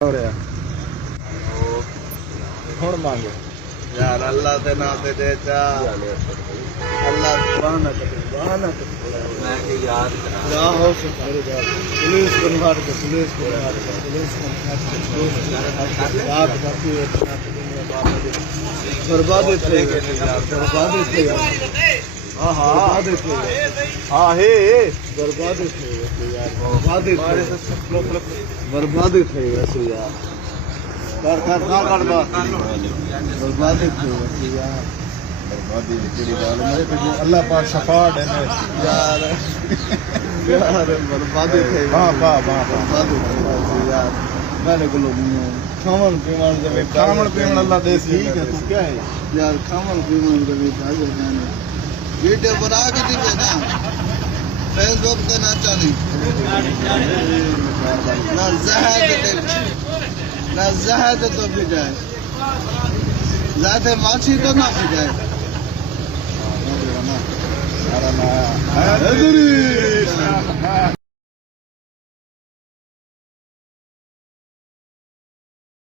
हो रहा हुण मांगे यार अल्लाह के नाम पे देता अल्लाह बहाना कर मैं कि याद क्या हो सकता है पुलिस बनवा के पुलिस बात बाकी बर्बादी थे बर्बादी थे हाँ हाँ हाँ हे बर्बादी थे यार बर्बादी थे वैसे यार कर ना कर बर्बादी थे वैसे यार बर्बादी तेरी बाल मेरे पे अल्लाह पाक शफा देने यार यार बर्बादी थे वाह वाह वाह बर्बादी थे यार मैंने को लोग खामन पीमन जब खामन पीमन अल्लाह दे सी है तू क्या है यार खामन पीमन जब भाई मैंने वीडियो बना के दी ना फेसबुक पे ना चली ना जहाज तो भी जाए ज्यादा माछी तो ना भी जाए